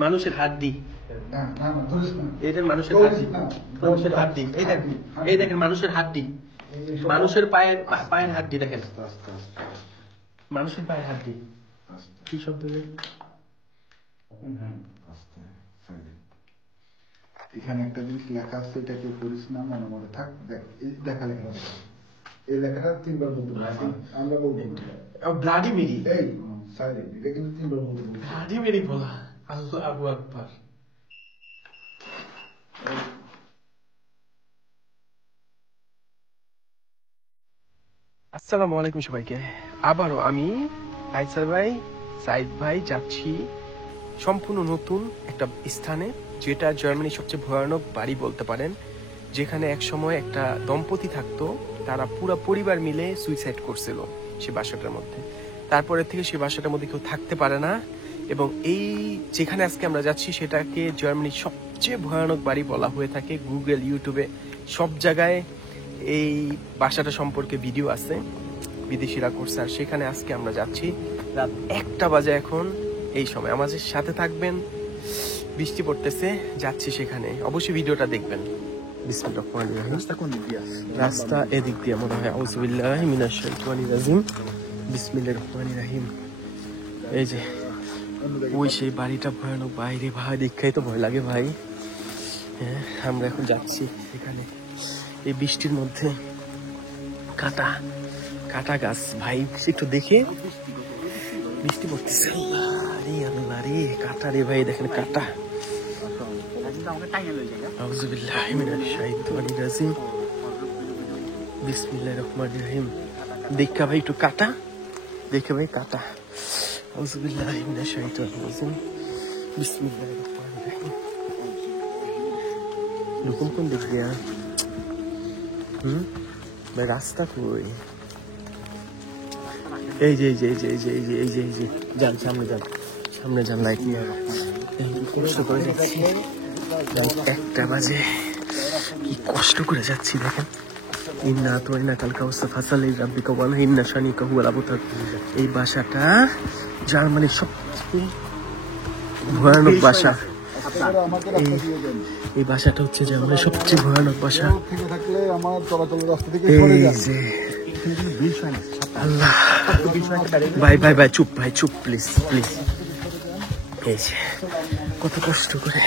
মানুষের হাড্ডি, এটা মানুষের হাড্ডি, মানুষের হাড্ডি। এই দেখেন মানুষের হাড্ডি, মানুষের পায়ের হাড্ডি দেখেন, মানুষের পায়ের হাড্ডি। কি শব্দ? এখানে একটা জিনিস লেখা আছে, এটা কেউ পড়িস না, মনে মনে থাক। দেখ দেখা লেখা, এই লেখাটা 3 বার বলতে বলছি আমরা, বলবো ব্লাডি মেরি। এই সাইলেন্ট, এটা কিন্তু 3 বার বলতে বলছি। ব্লাডি মেরি বলা, আল্লাহু আকবার। আসসালামু আলাইকুম সবাইকে। আবারও আমি আইসার ভাই, সাইদ ভাই যাচ্ছি সম্পূর্ণ নতুন একটা স্থানে, যেটা জার্মানির সবচেয়ে ভয়ানক বাড়ি বলতে পারেন, যেখানে এক সময় একটা দম্পতি থাকতো, তারা পুরো পরিবার মিলে সুইসাইড করছিল সে বাসাটার মধ্যে। তারপরে থেকে সে বাসাটার মধ্যে কেউ থাকতে পারে না, এবং এই যেখানে আজকে আমরা যাচ্ছি সেটাকে জার্মানির সবচেয়ে ভয়ানক বাড়ি বলা হয়ে থাকে। গুগল, ইউটিউবে সব জায়গায় এই বাসাটা সম্পর্কে ভিডিও আছে, বিদেশিরা করছে। আর সেখানে আজকে আমরা যাচ্ছি, রাত 1টা বাজে এখন। এই সময় আমাদের সাথে থাকবেন, বৃষ্টি পড়তেছে, যাচ্ছি সেখানে, অবশ্যই ভিডিওটা দেখবেন। বিসমিল্লাহির রহমানির রহিম। রাস্তা কোন দিক দিয়ে? রাস্তা এদিক দিয়ে মনে হয়। আউযু বিল্লাহি মিনাশ শাইতানির রাজিম, বিসমিল্লাহির রহমানির রহিম। এই যে ওই সেই বাড়িটা ভয়ানক। বাইরে ভাই দেখাই তো ভয় লাগে ভাই। হ্যাঁ, আমরা এখন যাচ্ছি এখানে এই বৃষ্টির মধ্যে। কাটা কাটা গাছ ভাই, একটু দেখে বৃষ্টি পড়তেছে। আল্লাহ রে, কাটা রে ভাই, দেখেন কাটা। আউযু বিল্লাহি মিনাশ শাইতানির রাজিম, বিসমিল্লাহির রহমানির রহিম। দেখা ভাই একটু কাটা, দেখে ভাই কাটা। আউযু বিল্লাহি মিনাশ শাইতানির রাজিম, বিসমিল্লাহির রহমানির রহিম। লুকুম কোন দিক দিয়া? ভাই রাস্তা কই? এই যে এই যে এই যে এই যে এই যে এই যে এই যে যান, সামনে যান, সামনে যান, লাইট নিয়ে। কষ্ট করে যাচ্ছি, 1টা বাজে, কি কষ্ট করে যাচ্ছি দেখেন। ইন্না তো ইন্না কালকা ওসা ফাসাল রাব্বিকা ওয়ান ইন্না শানিকা হুয়াল আবতার। এই বাসাটা জার্মানির সবচেয়ে ভয়ানক বাসা। এই বাসাটা হচ্ছে জার্মানির সবচেয়ে ভয়ানক বাসা। আল্লাহ, ভাই ভাই ভাই চুপ, ভাই চুপ, প্লিজ প্লিজ। এই যে কত কষ্ট করে।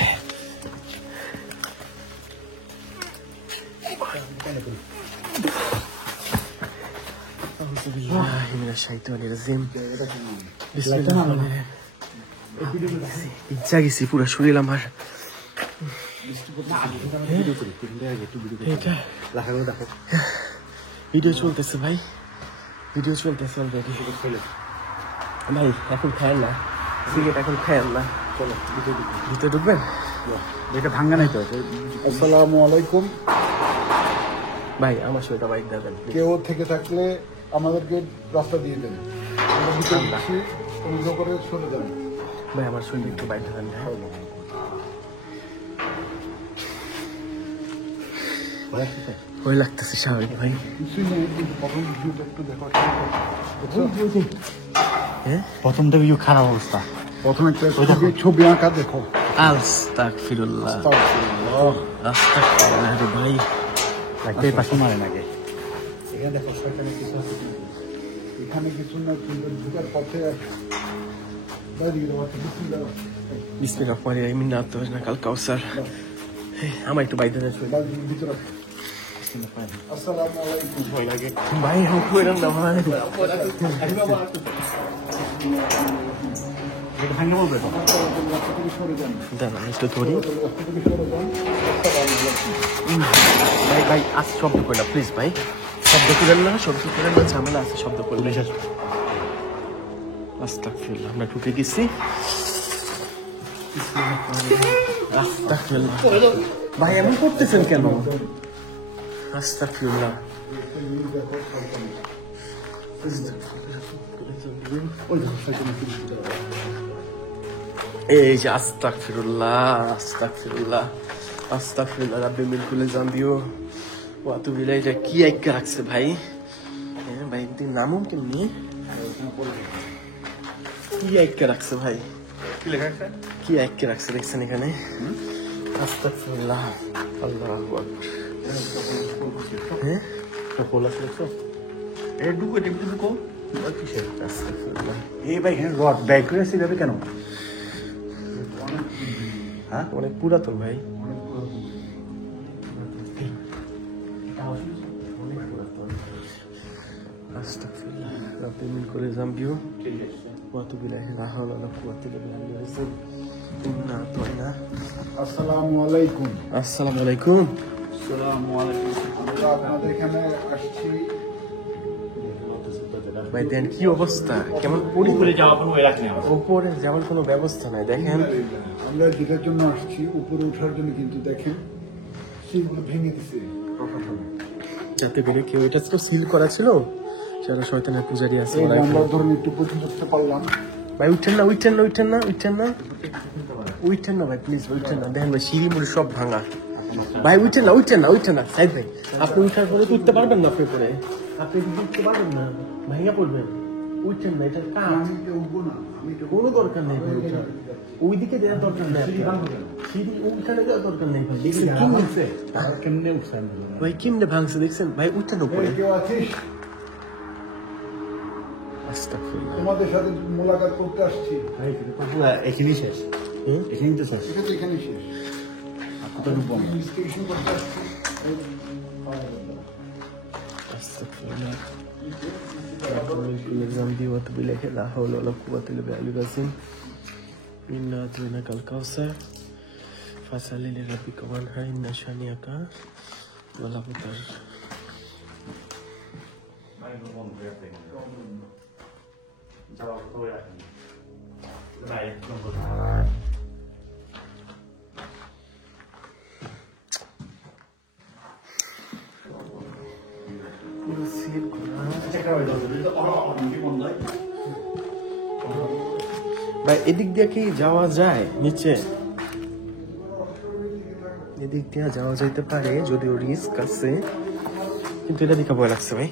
ইচ্ছা গেছি পুরো শরীর আমার। ভিডিও চলতেছে ভাই, ভিডিও চলতেছে অলরেডি। ভাই এখন খায়েন না, সিগারেট এখন খায়েন না, চলো ভিতরে ঢুকবেন। এটা ভাঙ্গা নাই তো। আসসালামু আলাইকুম ভাই, আমার সাথে বাইক দেবেন। কেউ থেকে থাকলে আমাদেরকে রাস্তা দিয়ে দেন, অনুগ্রহ করে সরে যান। ভাই আমার সঙ্গে একটু বাইক দেবেন। ভয় লাগতেছে স্বাভাবিক ভাই। প্রথমটা ভিউ খারাপ অবস্থা। প্রথম একটা ছবি আঁকা দেখো। আস্তাগফিরুল্লাহ, আস্তাগফিরুল্লাহ রে ভাই। লাগতে পাশে মারে নাকি? এখানে দেখো, এখানে কিছু না, ঢুকার পথে বিসমিল্লাহির রহমানির রহিম। ইন্না আতাইনাকাল কাল কাউসার। আমার একটু বাইক দেবেন ভিতরে। আসসালামু আলাইকুম। ভয় লাগে ভাই, হোক কইরাম না ভাই। ভাঙ্গা বলবে তো? দাঁড়ান একটু ধরি ভাই। ভাই আজ শব্দ করি না প্লিজ ভাই, শব্দ করেন না, শব্দ করেন না, ঝামেলা আছে শব্দ করলে। আস্তাগফিরুল্লাহ, আমরা ঢুকে গেছি। আস্তাগফিরুল্লাহ ভাই, এমন করতেছেন কেন? আস্তাগফিরুল্লাহ। এই যে আস্তাগফিরুল্লাহ, আস্তাগফিরুল্লাহ, আস্তাগফিরুল্লাহ রাব্বি মিন কুল্লি যামবিও ওয়া আতুবু ইলাইহি। এটা কি আইকা রাখছে ভাই? হ্যাঁ ভাই, নামুন কেমনি? কি আইকা রাখছে ভাই? কি লেখা আছে? কি একে রাখছে দেখছেন এখানে? আস্তাগফিরুল্লাহ, আল্লাহু আকবার। হ্যাঁ, তো খোলা ছিল। এ ঢুকো, এটা একটু ঢুকো। কিসের? আস্তাগফিরুল্লাহ। এই ভাই এখানে রড ব্যাগ করে আছে যাবে কেন? হ্যাঁ? অনেক পুরাতন ভাই। আস্তাগফিরুল্লাহ, রাব্বি মিন কুল্লি যামবিন ওয়া আতুবু ইলাইহি, লা হাওলা ওয়া লা কুওয়াতা ইল্লা বিল্লাহ। ইন্না আতাইনা। আসসালামু আলাইকুম। আসসালামু আলাইকুম। আসসালামু আলাইকুম। আমরা আপনাদের এখানে আসছি। ভাই দেন কি অবস্থা, কেমন উপরে যাওয়ার কোনো রাখ নেই। উপরে যাওয়ার কোনো ব্যবস্থা নাই দেখেন। আমরা যেটার জন্য আসছি উপরে ওঠার জন্য, কিন্তু দেখেন সিলগুলো ভেঙে দিছে প্রশাসন। যাতে করে কেউ, এটা তো সিল করা ছিল, যারা শয়তানের পূজারি আছে এই ওরা। আমরা ধরুন একটু পর্যন্ত উঠতে পারলাম। ভাই উঠেন না ভাই, প্লিজ উঠেন না। দেখেন ভাই সিঁড়ি মুড়ি সব ভাঙা। ভাই উঠেন না সাইড ভাই। আপনি উঠার পরে তো উঠতে পারবেন না, আপনি করে আপনি উঠতে পারবেন না, ভাইয়া পড়বেন। উঠেন না, এটা কাজ। আমি তো উঠবো না, আমি তো কোনো দরকার নেই ভাই উঠার। ওইদিকে দেওয়ার দরকার নেই, সিঁড়ি ওইখানে দেওয়ার দরকার নেই ভাই। দেখছেন কি বলছে কেমনে উঠছেন? ভাই, কেমনে ভাঙছে দেখছেন ভাই। উঠেন উপরে। কেউ আছিস? আস্তাগফিরুল্লাহ। তোমাদের সাথে মোলাকাত করতে আসছি। ভাই এটা তো পুরো এখানেই শেষ। এখানেই তো শেষ। এটা তো এখানেই শেষ। ইনভেস্টিগেশন করতে আসছি। আস্তাগফিরুল্লাহ। রাব্বি কুল্লি যামবি ওয়া আতুবু ইলাইহি, লা হাওলা ওয়া লা কুওয়াতা ইল্লা বিল্লাহ। ইন্না আতাইনাকাল কাউসার ফাসাল্লি লিরাব্বিকা ওয়ানহার, ইন্না শানিয়াকা ওয়াল আবতার। পুরো সিল করা। ভাই এদিক দিয়ে কি যাওয়া যায় নিচে? এদিক দিয়ে যাওয়া যাইতে পারে, যদিও রিস্ক আছে, কিন্তু এটা দেখে ভয় লাগছে ভাই।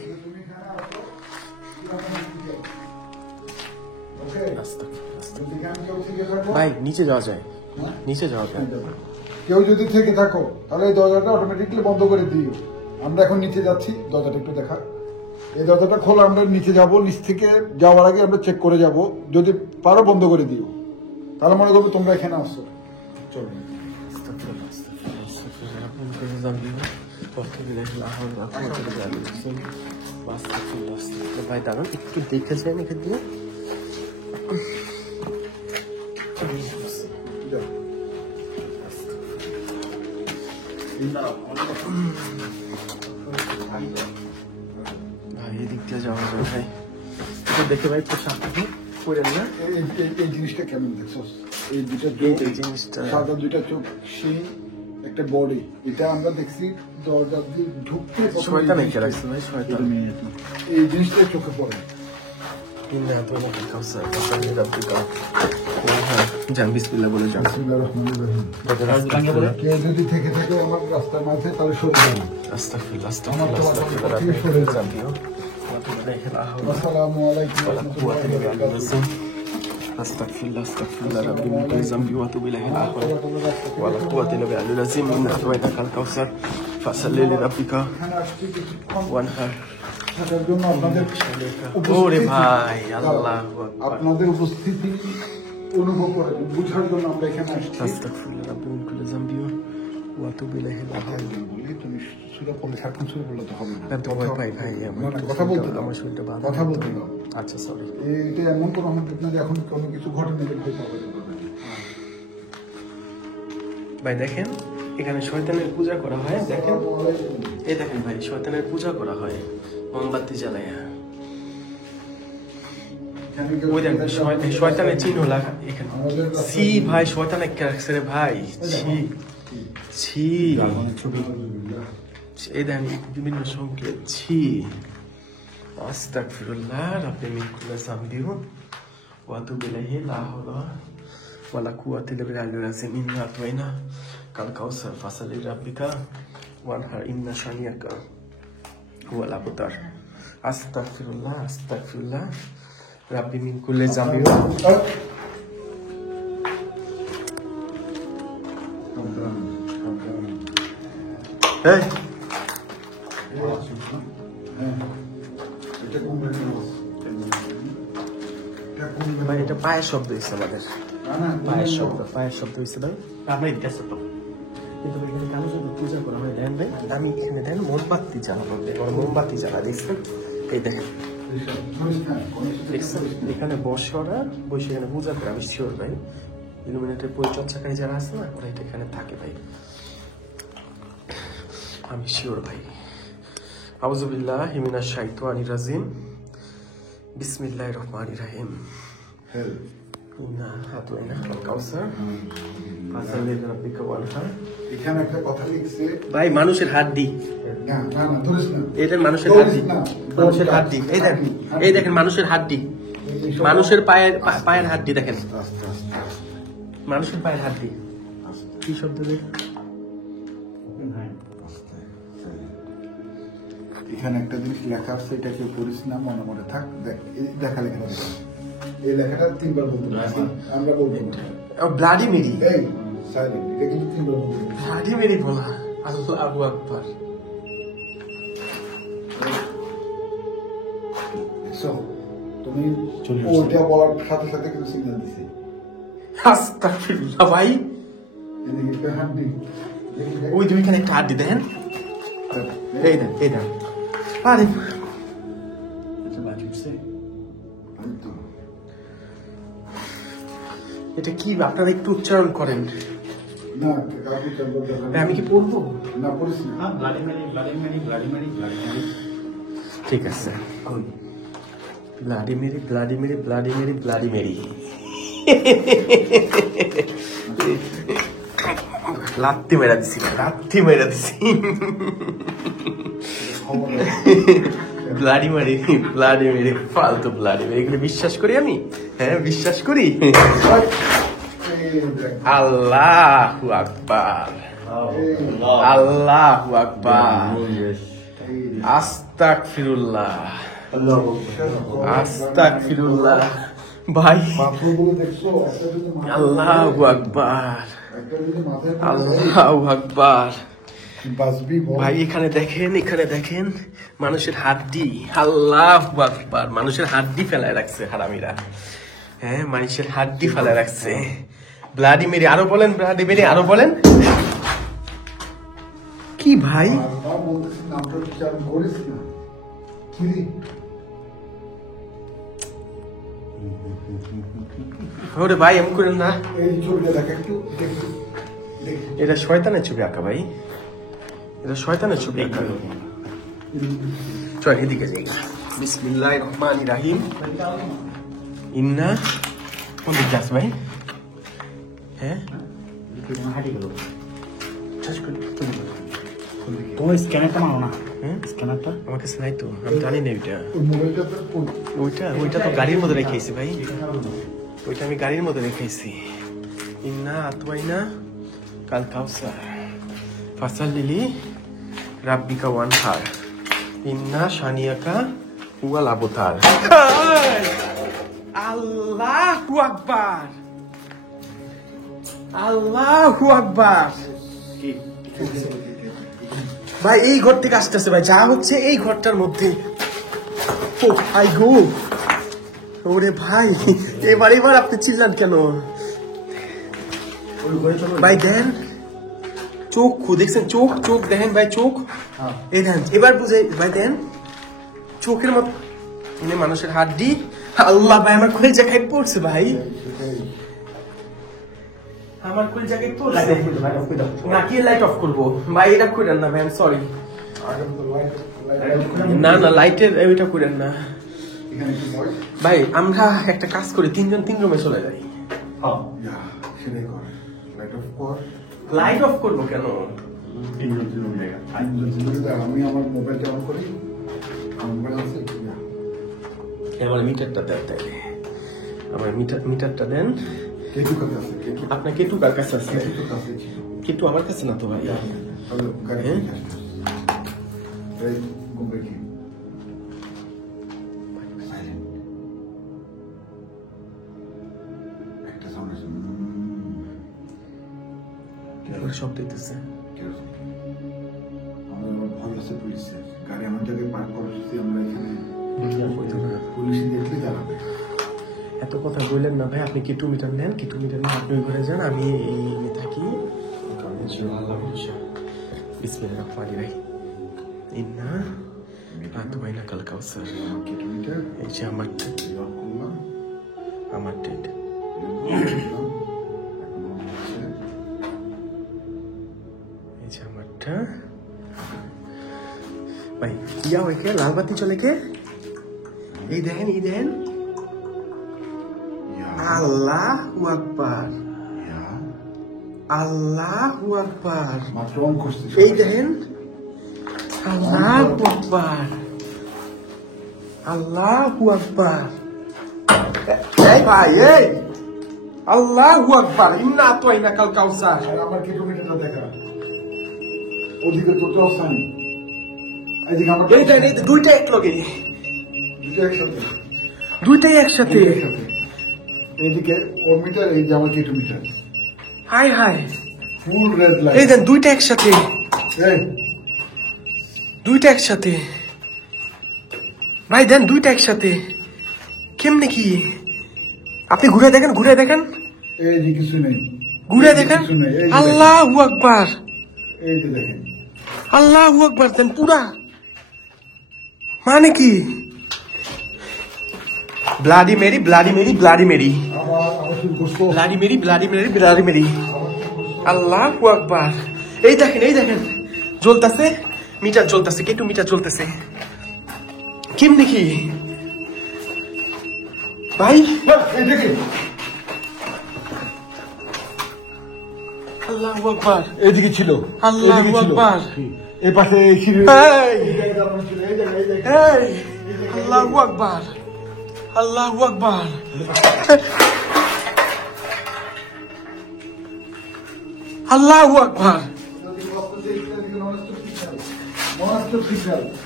ভাই নিচে যাওয়া যায়, নিচে যাওয়া যায়। কেউ যদি থেকে থাকো তাহলে এই দরজাটা অটোমেটিকলি বন্ধ করে দিও। আমরা এখন নিচে যাচ্ছি, দরজাটা একটু দেখা। এই দরজাটা খোলা, আমরা নিচে যাব। নিচ থেকে যাওয়ার আগে আমরা চেক করে যাব, যদি পারো বন্ধ করে দিও। তাহলে মনে করবো তোমরা এখানে আসছো। চলো। ভাই দাঁড়ান, একটু দেখে যান এখান দিয়ে। যাও। ভাই এদিক দিয়ে যাওয়া যায় ভাই। এটা দেখে ভাই একটু সাবধানে করেন না। এই জিনিসটা কেমন দেখছো? এই দুটা এই জিনিসটা সাদা দুইটা চোখ, সেই একটা বডি। এটা আমরা দেখছি দরজা দিয়ে ঢুকতে শয়তান এঁকে রাখছে ভাই, শয়তান। এই জিনিসটা চোখে পড়ে। ইন্না আতাইনাকাল কাউসার ফাসাল্লি লিরাব্বিকা ওয়ানহার। যান বিসমিল্লাহ বলে যান। বিসমিল্লাহির রহমানির রহিম। কেউ যদি থেকে থাকে আমার রাস্তার মাঝে, তাহলে সরে যাবে। আস্তাগফিরুল্লাহ, আস্তাগফিরুল্লাহ, আস্তাগফিরুল্লাহ। রাব্বি কুল্লি যামবি ওয়া আতুবু ইলাইহি, লা হাওলা আসসালামু আলাইকুম ওয়া লা কুওয়াতা ইল্লা বিল্লাহ। আস্তাগফিরুল্লাহ, আস্তাগফিরুল্লাহ। রাব্বি মিন কুল্লি যামবি ওয়া আতুবু ইলাইহি, লা হাওলা ওয়া লা কুওয়াতা ইল্লা বিল্লাহ। ইন্না আতাইনাকাল কাউসার ফাসাল্লি লিরাব্বিকা এখানে আসছি কিছুক্ষণ ওয়ানহার। থাকার জন্য আপনাদের ওরে ভাই, আল্লাহু আকবার। আপনাদের উপস্থিতি অনুভব করে বুঝার জন্য আমরা এখানে আসছি। আস্তাগফিরুল্লাহ, রাব্বি মিন কুল্লি যামবি ওয়া আতুবু ইলাইহি, লা হাওলা। বলি তুমি সুরা পড়লে সারাক্ষণ সুরা পড়লে তো হবে না। ভাই ভাই না, না, কথা বলতে দাও। আমার শরীরটা ভালো। কথা বলতে দাও। আচ্ছা সরি। এটা এমন কোনো আমাদের না যে এখন কোনো কিছু ঘটেনি দেখতে পাবে না। ভাই দেখেন, এখানে শয়তানের পূজা করা হয়। দেখেন, এই দেখেন ভাই, শয়তানের পূজা করা হয় মোমবাতি জ্বালাইয়া। ওই দেখেন শয়তানের চিহ্ন লাগা এখানে। ছি ভাই, শয়তানের রাখছে রে ভাই। ছি ছি। এই দেখেন বিভিন্ন সংকেত। ছি। আস্তাগফিরুল্লাহ, রাব্বি মিন কুল্লি যামবিন ওয়া আতুবু ইলাইহি, লা হাওলা ওয়া লা কুওয়াতা ইল্লা বিল্লাহ। ইন্না আতাইনাকাল কাউসার ফাসাল্লি লিরাব্বিকা ওয়ানহার, ইন্না শানিয়াকা ওয়াল আবতার। আস্তাগফিরুল্লাহ, আস্তাগফিরুল্লাহ। রাব্বি মিন কুল্লি যামবিন। হ্যাঁ এটা কোন ব্র্যান্ডের মাছ? এটা কোন ভাই ব্র্যান্ডের? এটা পায়ের শব্দ হয়েছে আমাদের, না, না, পায়ের শব্দ হয়েছে ভাই। আমরা ইতিহাস তো কিন্তু এখানে কালো যদি পূজা করা হয় দেন ভাই, আমি এখানে দেন মোমবাতি জ্বালাবো, মোমবাতি জ্বালা দেখছেন, এই দেখেন দেখছেন এখানে বসে ওরা বসে এখানে পূজা করে, আমি শিওর ভাই ইলুমিনেটের পরিচর্যাকারী যারা আছে না ওরা এটা এখানে থাকে ভাই, আমি শিওর ভাই। আউযুবিল্লাহি মিনাশ শাইতানির রাজিম, বিসমিল্লাহির রহমানির রহিম। ইন্না আতাইনা কাউসার ফাসাল্লি লিরাব্বিকা ওয়ানহার। এখানে একটা কথা লিখছে, ভাই মানুষের হাড্ডি, না না না ধরিস না, এটা মানুষের ধরিস হাড্ডি, না। মানুষের হাড্ডি, এই দেখেন মানুষের হাড্ডি, মানুষের পায়ের হাড্ডি দেখেন, আস্তে আস্তে মানুষের পায়ের হাড্ডি। কি শব্দ রে? আস্তে। এখানে একটা জিনিস লেখা আছে, এটা কেউ পড়িস না, মনে মনে থাক। দেখ এই দেখা লেখাটা দেখ, এই লেখাটা 3 বার বলতে হবে, আমরা বলবো না। ব্লাডি মেরি, এই সাইলেন্ট, এটা কিন্তু 3 বার বলতে হবে। ব্লাডি মেরি বলা, আল্লাহু আকবার। So, তুমি ওইটা বলার সাথে সাথে কিন্তু সিগন্যাল দিছে। আস্তাগফিরুল্লাহ ভাই, এদিকে একটা হাড্ডি, ওই তুমি এখানে একটা হাড্ডি দেখেন, এই দেন এই দেন। আরে আচ্ছা বাজি উঠছে এটা কি আপনারা একটু উচ্চারণ করেন। না কাকু চালু দেখা ভাই, আমি কি পড়বো? না পড়িস না। হ্যাঁ bloody Mary bloody Mary bloody Mary bloody Mary ঠিক আছে, bloody Mary bloody Mary bloody Mary bloody Mary. লাত্তি মেরা দিছি, লাত্তি মেরা দিছি। ব্লাডি মেরি ব্লাডি মেরি ফালতু ব্লাডি মেরি, এগুলো বিশ্বাস করি আমি? হ্যাঁ বিশ্বাস করি। এই দেখ, আল্লাহু আকবার, আল্লাহু আকবার, আস্তাগফিরুল্লাহ, আস্তাগফিরুল্লাহ। ভাই পাথরগুলো দেখছো? একটা যদি মাথায় আল্লাহু আকবার, একটা যদি মাথায় পড়ে, আল্লাহু আকবার। বাঁচবি বল। ভাই এখানে দেখেন, এখানে দেখেন মানুষের হাড্ডি, আল্লাহু আকবার, মানুষের হাড্ডি ফেলায় রাখছে হারামিরা। হ্যাঁ মানুষের হাড্ডি ফেলায় রাখছে। ব্লাডি মেরি, আরো বলেন ব্লাডি মেরি, আরো বলেন। কি ভাই বারবার বলতেছি নামটা উচ্চারণ করিস না। কি রে? ওরে ভাই এমন করেন না, এই ছবিটা দেখ একটু, একটু দেখ। এটা শয়তানের ছবি আঁকা ভাই, এটা শয়তানের ছবি আঁকা। চল এদিকে যাই। বিসমিল্লাহির রহমানির রহিম। ইন্না কোন দিকে যাস ভাই? হ্যাঁ হাঁটি গেল শেষ করি, কোন দিকে? তোমার স্ক্যানারটা মারো না, হ্যাঁ স্ক্যানারটা আমার কাছে নাই তো, আমি জানি না ওইটা। ওই মোবাইলটা তো ওইটা তো গাড়ির মধ্যে রেখেছি ভাই, ওইটা আমি গাড়ির মধ্যে রেখেছি। ইন্না আতওয়াইনা কাল কাউসার ফাসাল্লি রাব্বিকা ওয়ানহার ইন্না শানিয়াকা হুয়াল আবতার। আল্লাহু আকবার, আল্লাহু আকবার। ভাই এই ঘর থেকে আসতেছে ভাই, যা হচ্ছে এই ঘরটার মধ্যে। ও ভাই গো, ওরে ভাই এবার আপনি চিল্লান কেন ভাই? দেন চোখ দেখছেন, চোখ চোখ দেখেন ভাই, চোখ এই দেন, এবার বুঝে ভাই দেন চোখের মতো মানুষের হাড্ডি। আল্লাহ ভাই আমার কোন জায়গায় পড়ছে ভাই, আমার কোন জায়গায় পড়ছে না। কি লাইট অফ করবো ভাই? এটা করেন না ভাই, সরি। আগে তো লাইট না না লাইটের ওইটা করেন না এখানে কি হয়? ভাই। আমরা একটা কাজ করি, তিনজন তিন রুমে চলে যাই। ইয়া, সেটাই কর। লাইট অফ কর। লাইট অফ করবো কেন? আমি আমার মোবাইলটা অন করি। আমার মোবাইল আছে, ইয়া। আমার মিটারটা দেন তাইলে, আমার মিটারটা দেন। কেটু কাছে আছে, কেটু। আপনার কেটু কার কাছে আছে? কেটু তো কাছে ছিল। কেটু আমার কাছে না তো ভাই। তাহলে গাড়ি হ্যাঁ? নিয়ে আসবো। এই ঘুমবে কি? Silent. একটা sound আছে। কি করে শব্দ হইতেছে? কেউ করছে পুলিশে, গাড়ি আমার জায়গায় পার্ক করছি আমরা এখানে, পুলিশ দেখলে দাঁড়াবে। এত কথা বললেন না ভাই, আপনি কিলোমিটার নেন, কিলোমিটার নিয়ে আপনি ঘরে যান, আমি এই থাকি। বিসমিল্লাহির রহমানির রহিম। ইন্না আতওয়াইনাকাল কাউসার। কিলোমিটার এই যে আমার লক করলাম, আমার ডেট। এই যে আমারটা ভাই, ইয়া হয়ে কে লাল বাতি চলে কে? এই দেখেন, এই দেখেন, আল্লাহু আকবার, আল্লাহু আকবার। মাত্র অন করছি। এই দেখেন, আল্লাহু আকবার, আল্লাহু আকবার। এই ভাই, এই আল্লাহু আকবার। ইন্না আতওয়াইনাকাল কাউসার। আর আমার কিলোমিটারটা দেখা, ওদিকে তো সাইন, এদিকে আমার এই দেখেন, এই দুইটা একলগে, দুটো একসাথে, দুইটাই একসাথে। এইদিকে ওর মিটার, এই যে আমার কিলোমিটার, হাই হাই, ফুল রেড লাইট। এই দেন দুইটা একসাথে, এই দুইটা একসাথে ভাই, দেন দুইটা একসাথে। কেমনে কি? আপনি ঘুরে দেখেন, ঘুরে দেখেন, এই যে কিছু নেই, ঘুরে দেখেন। কিছু নেই, এই যে আল্লাহু আকবার, দেখেন, এই যে দেখেন, আল্লাহু আকবার। দেন পুরা মানে কি? Bloody Mary, bloody Mary, bloody Mary, আবার শুরু করছো, bloody Mary, bloody Mary, bloody Mary. আল্লাহু আকবার। এই দেখেন, এই দেখেন, জ্বলতেছে মিটার, জ্বলতেছে কেটু মিটার জ্বলতেছে। কেমনে কি ভাই? এই দেখে, আল্লাহু আকবার, এইদিকে ছিল, আল্লাহু এইদিকে ছিল। আকবার। এই পাশে এই সিঁড়ি, এই, এই জায়গায় দাঁড়ানো ছিল, এই জায়গায়, এই জায়গায়। এই, আল্লাহু আকবার, আল্লাহু আকবার। আল্লাহু আকবার।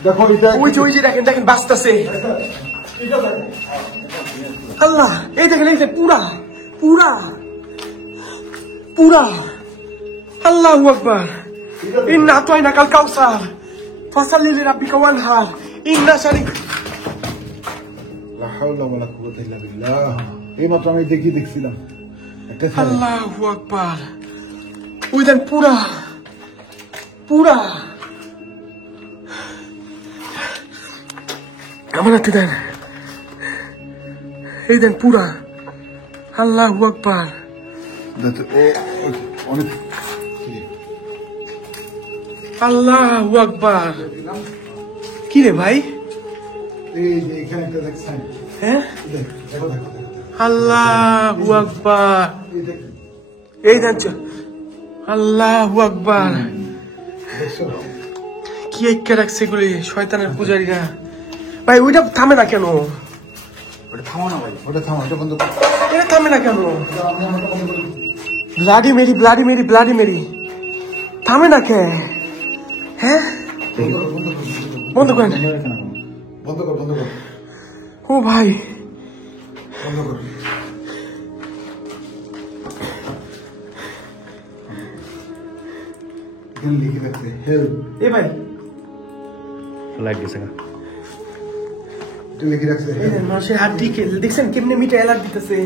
দেখো এটা, ওই যে, ওই যে দেখেন, দেখেন বাঁচতেছে। এটা দেখো, আল্লাহ, এই দেখেন, এই যে পুরা পুরা পুরা। আল্লাহু আকবার। ইন্না আতওয়াইনাকাল কাউসার ফাসাল্লি লিরাব্বিকা ওয়ানহার। ইন্না শানিক। লা হাওলা ওয়ালা কুওয়াতা ইল্লা বিল্লাহ। এই মাত্র আমি দেখছিলাম একটা ছেলে। আল্লাহু আকবার। ওই দেন পুরা পুরা। আমার হাতে দেন, এই দেন পুরা। আল্লাহু আকবার। অনেক আল্লাহু আকবার। কি রে ভাই? এই যে এখানে একটা দেখছেন, হ্যাঁ, দেখো দেখো দেখো, আল্লাহু আকবার। এই দেখ, এই দেন, আল্লাহু আকবার। দেখছো? কি একে রাখছে এগুলি শয়তানের পূজারীরা। ভাই ওইটা থামে না কেন? ওটা থামো না ভাই, ওটা থামো, ওটা বন্ধ করো। এটা থামে না কেন? আমি আমারটা বন্ধ করে দিচ্ছি। Bloody Mary, bloody Mary, bloody Mary. থামে না কে? হ্যাঁ, বন্ধ করো, বন্ধ করো, বন্ধ করেন। বন্ধ করো, বন্ধ করো, ও ভাই, বন্ধ করো। এখানে লিখে রাখছে হেল্প, এ ভাই, লাইট গেছে না। এটা লিখে রাখছে এই হেল্প। দেন, মানুষের হাত দিয়ে দেখছেন কেমনে মিটা এলার দিতেছে।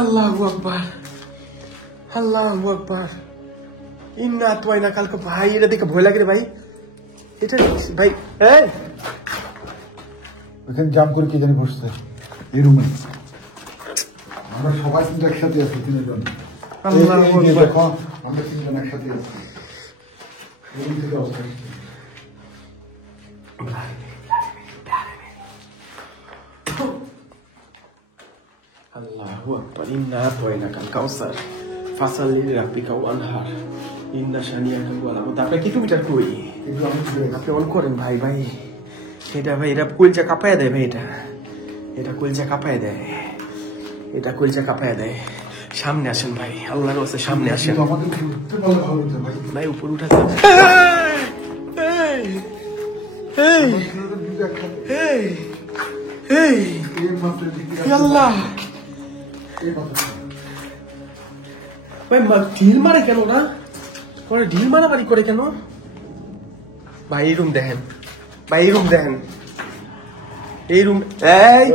আল্লাহু আকবার, আল্লাহু আকবার। ইন্না আতওয়াইনাকাল কাউসার। ভাই এটা দেখে ভয় লাগে রে ভাই। এটা ভাই, এই ওখানে জাম করে কি জানি বসছে এই রুমে। আমরা সবাই কিন্তু একসাথে আছি, তিনজন। আল্লাহু এই যে আকবার। দেখো, আমরা তিনজন একসাথে আছি। রুম থেকে অবস্থা আল্লাহু আকবার। ইন্না আতওয়াইনাকাল কাউসার ফাসাল্লি লিরাব্বিকা ওয়ানহার। ইন্না শানিয়াকা হুয়াল আবতার। আপনি কিলোমিটার কই? কিন্তু আমি ফিরে গেছি। আপনি অন করেন ভাই, ভাই এটা ভাই, এটা কলজা কাঁপায় দেয় ভাই। এটা কলজা কাঁপায় দেয়, এটা কলজা কাঁপায় দেয়। সামনে আসেন ভাই, আল্লাহর ওয়াস্তে সামনে আসেন কিন্তু আমাদের ঘুরতে পারলে ভালো হতো ভাই। ভাই। উপর উঠা যান। এই এই আমাদের দুটো একসাথে। এই এই এই মাত্র লিখে রাখছে। আল্লাহ এই মাত্র। ভাই, ঢিল মারে কেন না? করে ঢিল মারামারি করে কেন ভাই? এই রুম দেখেন ভাই, এই রুম দেখেন, এই রুম। এই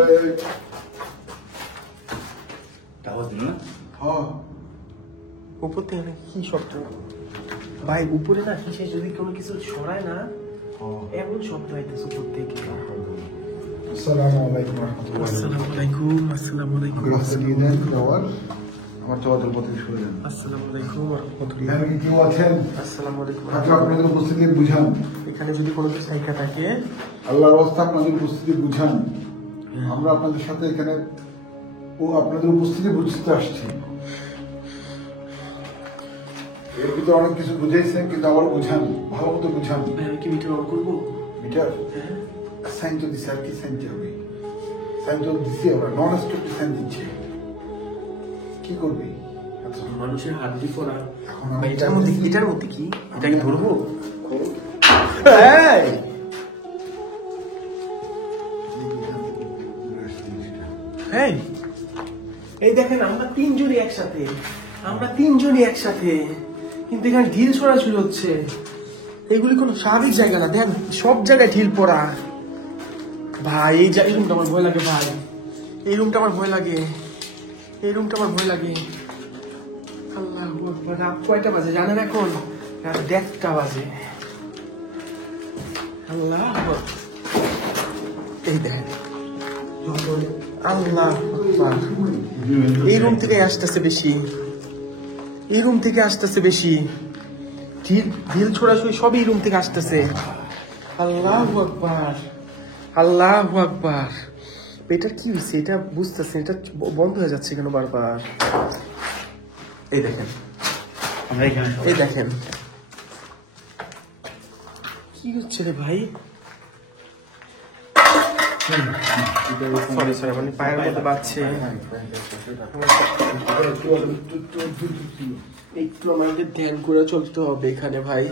আওয়াজ দিল না? হ্যাঁ উপর থেকে না কি শব্দ ভাই? উপরে না কিসে যদি কোনো কিছু সরায় না এমন শব্দ হইতেছে উপর থেকে। আসসালামু আলাইকুম রাহমাতুল্লাহ। আসসালামু আলাইকুম। আসসালামু আলাইকুম। গ্লাসে দিয়ে দেন খাবার, আমার চলাচল পথে শুরু দেন। আসসালামু আলাইকুম ওয়া রাহমাতুল্লাহ। এখানে কি কেউ আছেন? আসসালামু আলাইকুম। আচ্ছা, আপনাদের উপস্থিতি বুঝান। এখানে যদি কোনো কিছু সাইকা থাকে আল্লাহর রাস্তা আপনাদের উপস্থিতি বুঝান। আমরা আপনাদের সাথে এখানে আপনাদের উপস্থিতি বুঝতে আসছি। এর ভিতরে অনেক কিছু বুঝাইছেন, কিন্তু আবার বুঝান, ভালো মতো বুঝান। ভাই আমি কি মিটার অন করবো? মিটার সাইন তো দিচ্ছে, আর কি সাইন হবে? সাইন তো দিচ্ছি আমরা, নন স্টপ সাইন দিচ্ছি। কি করবি? আচ্ছা, মানুষের হাড্ডি পড়া। এখন ভাই আমি এটার মধ্যে কি? এটাকে ধরবো? খোল। এই! এই! এই দেখেন আমরা তিনজনই একসাথে, কিন্তু এখানে ঢিল ছোড়াছুড়ি হচ্ছে। এগুলি কোনো স্বাভাবিক জায়গা না, দেখেন সব জায়গায় ঢিল পড়া। ভাই এই রুমটা আমার ভয় লাগে ভাই, এই রুমটা আমার ভয় লাগে, আল্লাহু আকবার। রাত কয়টা বাজে জানেন এখন? রাত 1:30টা বাজে। আল্লাহ, এই দেখেন আল্লাহ আকবার। এই রুম থেকে আসতেছে বেশি, ঢিল ছোড়াছুড়ি সবই এই রুম থেকে আসতেছে। আল্লাহু আকবার। এটা কি হয়েছে? এটা বুঝতেছে, এটা বন্ধ হয়ে যাচ্ছে কেন বারবার? এই দেখেন, কি হচ্ছে রে ভাই? সরি মানে পায়ের মধ্যে বাজছে। একটু আমাদের ধ্যান করে চলতে হবে এখানে ভাই।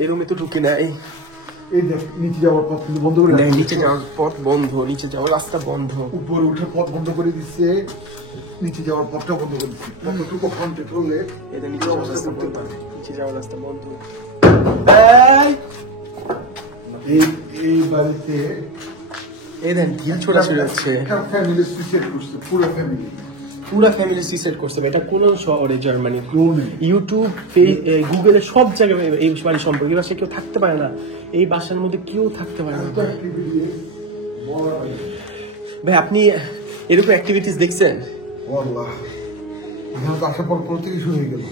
এই রুমে তো ঢুকে নাই। এই দেখ, নিচে যাওয়ার পথ কিন্তু বন্ধ করে দিচ্ছে। নিচে যাওয়ার পথ বন্ধ, নিচে যাওয়ার রাস্তা বন্ধ। উপরে উঠে পথ বন্ধ করে দিচ্ছে, নিচে যাওয়ার পথটা বন্ধ করে দিচ্ছে। কতটুকু ফ্রন্টে চললে এটা নিচে যাওয়ার রাস্তা বন্ধ, নিচে যাওয়ার রাস্তা বন্ধ। এই বাড়িতে এই দেন ঢিল ছোড়াছুড়ি হচ্ছে। ফ্যামিলি সুইসাইড করছে, পুরো ফ্যামিলি। পুরা ফ্যামিলি সুইসাইড করছে। এটা কোন শহরে? জার্মানি। রোমে। ইউটিউব, গুগলে সব জায়গায় এই বাড়ি সম্পর্কে। এই বাসায় কেউ থাকতে পারে না, এই বাসার মধ্যে কেউ থাকতে পারে না। ভাই আপনি এরকম অ্যাক্টিভিটিস দেখছেন? আল্লাহ, এখানে তো আসার পর থেকে শুরু হয়ে গেল।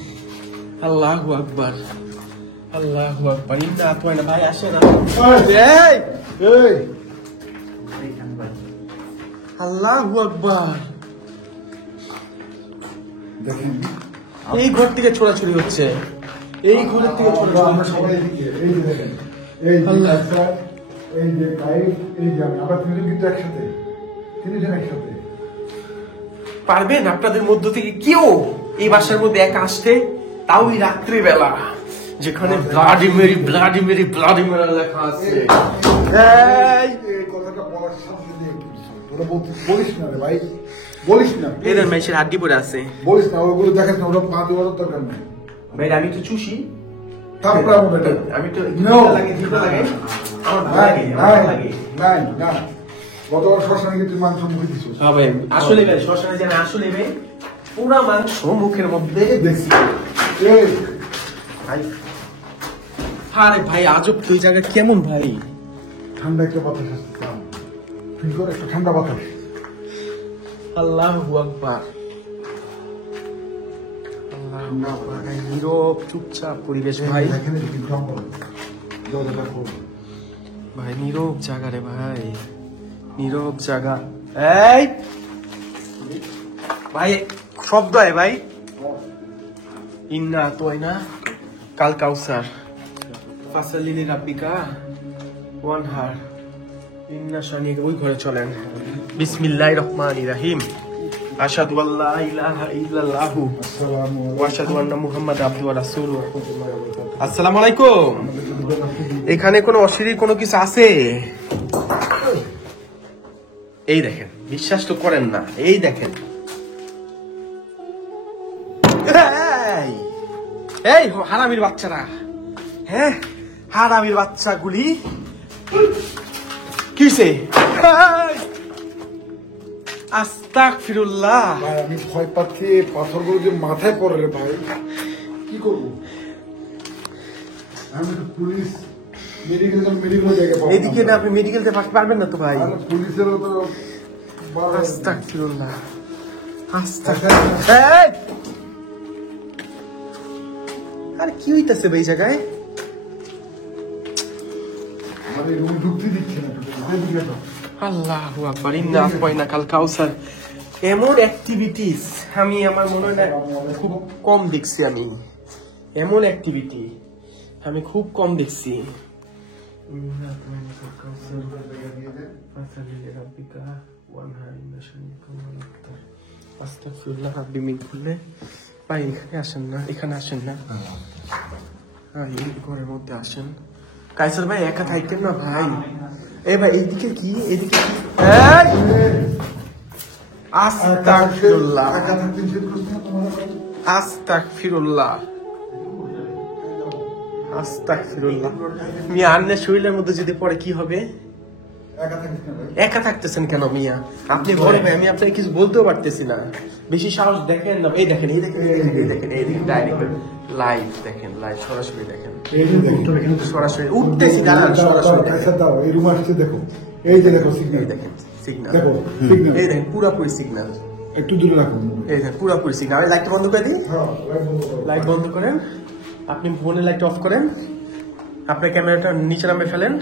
আল্লাহু আকবার। ইন্না আতওয়ানা। ভাই আসেন। এই আল্লাহু আকবার। দেখেন, এই ঘর থেকে ছোড়াছুড়ি হচ্ছে, এই ঘরের থেকে আমরা সবাই এদিকে। এই যে দেখেন, এই যে আল্লাহ। আচ্ছা, এই যে গাইড, এই যে আমরা তিনজন কিন্তু একসাথে, তিনজন একসাথে। পারবেন আপনাদের মধ্য থেকে কেউ এই বাসার মধ্যে একা আসতে? তাও এই রাত্রিবেলা, যেখানে ব্লাডিমির লেখা আছে। এই কথাটা বলার সাথে দিয়ে তোরা বলিস না রে ভাই, বলিস না। এদের মেশের হাড্ডি পড়ে আছে। বলিস না, ওগুলো দেখাস না, ওরা পা দেওয়ার দরকার নেই। ভাই আমি তো চুষি, তারপরে আমি তো No. লাগে আমার ভালো লাগে। না গতবার শ্মশানে কিন্তু মাংস মুখে দিছিস। হ্যাঁ ভাই, আসলে ভাই শ্মশানে জানা, আসলে ভাই পুরা মাংস মুখের মধ্যে দেখছি। এই ভাই, আরে ভাই আজব তো। এই জায়গা কেমন ভাই? ঠান্ডা একটা বাতাস আসছে, ফিল করে একটা ঠান্ডা বাতাস। আল্লাহু আকবার। নীরব চুপচাপ পরিবেশ ভাই। এখানে জঙ্গল, দরজাটা খোল। ভাই নীরব জায়গা রে ভাই, নীরব জায়গা। এই ভাই শব্দ হয় ভাই। ইন্না আতওয়ানা কাল কাউসার ফাসালিলি রাব্বিকা ওয়ানহার ইন্না শানিকা। ওই ঘরে চলেন। বিসমিল্লাহির রহমানির রহিম। আশহাদু আল্লা ইলাহা ইল্লাল্লাহু ওয়া আশহাদু আন্না মুহাম্মাদ আবদুহু ওয়া রাসূলুহু। আসসালামু আলাইকুম। এখানে কোনো অশরীর কোনো কিছু আছে? এই দেখেন, বিশ্বাস তো করেন না, এই দেখেন। এই এই হারামির বাচ্চারা, হ্যাঁ হারামির বাচ্চাগুলি কিসে? আস্তাগফিরুল্লাহ। ভাই আমি ভয় পাচ্ছি, পাথরগুলো যে মাথায় পড়ে রে ভাই, কি করবো? আমি তো পুলিশ মেডিকেল জায়গায় পাবো না। এদিকে না, আপনি মেডিকেলতে পারবেন না তো ভাই। আর পুলিশেরও তো আস্তাগফিরুল্লাহ, আস্তাগফিরুল্লাহ। এই! আরে কি হইতাছে ভাই এই জায়গায়? আমার এই রুম ঢুকতে দিচ্ছে না। এদিকে তো আল্লাহু আকবার, ইন্না আতাইনাকাল কাউসার। এমন অ্যাক্টিভিটিস আমি আমার মনে হয় না খুব কম দেখছি। আমি এমন অ্যাক্টিভিটি আমি খুব কম দেখছি। আস্তাগফিরুল্লাহ রাব্বি মিন কুল্লি। ভাই এখানে আসেন না, এখানে আসেন না, এই ঘরের মধ্যে আসেন। কাইসার ভাই একা থাকতেন না ভাই। এ ভাই এইদিকে কি, এদিকে কি? আস্তাগফিরুল্লাহ, আস্তাগফিরুল্লাহ, আস্তাগফিরুল্লাহ। মিয়া আন্নের শরীরের মধ্যে যদি পড়ে কি হবে? একা থাকতেছেন কেন মিয়া? আপনি বড় ভাই, আমি আপনাকে কিছু বলতেও পারতেছি না। বেশি সাহস দেখেন না। এই দেখেন, এই দেখেন, এই দেখেন, এই দেখেন, ডাইরেক্ট লাইভ দেখেন, লাইভ সরাসরি দেখেন, সরাসরি উঠতেছি। দাঁড়ান, সরাসরি এই রুম আসছে, দেখো এই যে দেখো সিগন্যাল, দেখেন সিগন্যাল, দেখো সিগন্যাল, এই দেখেন পুরোপুরি সিগন্যাল। একটু দূরে রাখুন। এই দেখেন পুরোপুরি সিগন্যাল। লাইটটা বন্ধ করে দিই, হ্যাঁ লাইট বন্ধ করো। লাইট বন্ধ করেন। আপনি ফোনের লাইট অফ করেন, আপনার ক্যামেরাটা নিচে নামে ফেলেন।